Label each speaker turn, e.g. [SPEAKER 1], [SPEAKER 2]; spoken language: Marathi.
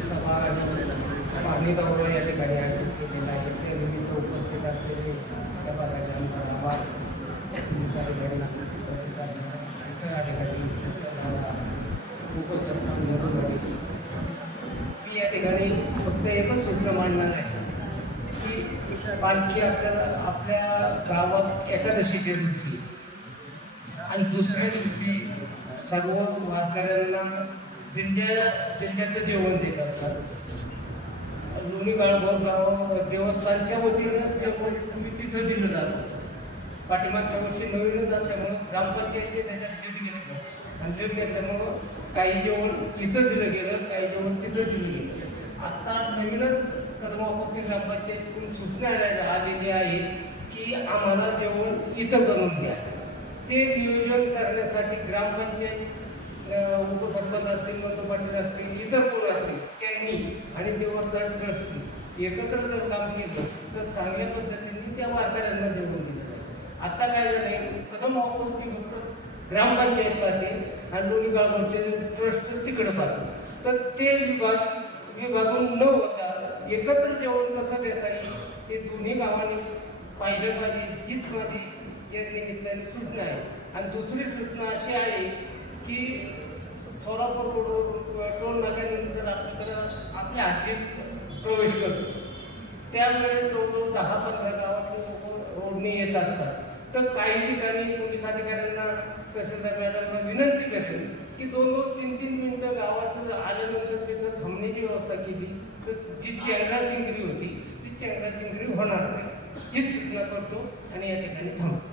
[SPEAKER 1] सभा या ठिकाणी आयोजित केलेला आहे निमित्त उपस्थित असलेले त्या भागाचे ठिकाणी मी या ठिकाणी फक्त एकच सूत्र मांडणार आहे की पालखी आपल्याला आपल्या गावात एकादशीच्या दिवशी आणि दुसऱ्या दिवशी सर्व वारकऱ्यांना दिंड्या दिंड्याचं जेवण ते करतात. लोणी गाळभर गाव देवस्थानच्या वतीनं जेवण तुम्ही तिथं दिलं जातं. पाठीमागच्या वर्षी नवीनच असल्यामुळं ग्रामपंचायती त्याच्यात लीड घेतलं आणि लीड घेतल्यामुळं काही जेवण तिथं दिलं गेलं काही जेवण तिथं दिलं गेलं. आत्ता नवीनच कर्मापती ग्रामपंचायतीतून सूचना आलेली आहे की आम्हाला जेवण इथं करून द्या. ते नियोजन करण्यासाठी ग्रामपंचायत उपसरपंच असतील मंत्र पाटील असतील इतर कोण असतील त्यांनी आणि देवस्थान ट्रस्टनी एकत्र जर काम केलं तर चांगल्या पद्धतीने त्या वारकऱ्यांना जेवण दिलं जातं. आता काय झालंय तसं मॉकून की फक्त ग्रामपंचायत पाहते आणि दोन्ही गावांचे ट्रस्ट तिकडे पाहते. तर ते विभाग विभागून न होता एकत्र जेवण कसं देता येईल ते दोन्ही गावांनी पाहिजे पाहिजे हीच माझी या निमित्ताने सूचना आहे. आणि दुसरी सूचना अशी आहे की सोलापूर रोडवर टोल नाक्यानंतर आपल्याकडं आपल्या हद्दीत प्रवेश करतो. त्यावेळेस जवळजवळ दहा पंधरा गावातले लोक रोडने येत असतात. तर काही ठिकाणी पोलीस अधिकाऱ्यांना तहसीलदार मॅडमना विनंती करेल की दोन दोन तीन तीन मिनटं गावात जर आल्यानंतर तिथं थांबण्याची व्यवस्था केली तर जी चेंगरा चिंगरी होती ती चेंगरा चिंगरी होणार नाही. हीच सूचना करतो आणि या ठिकाणी थांबतो.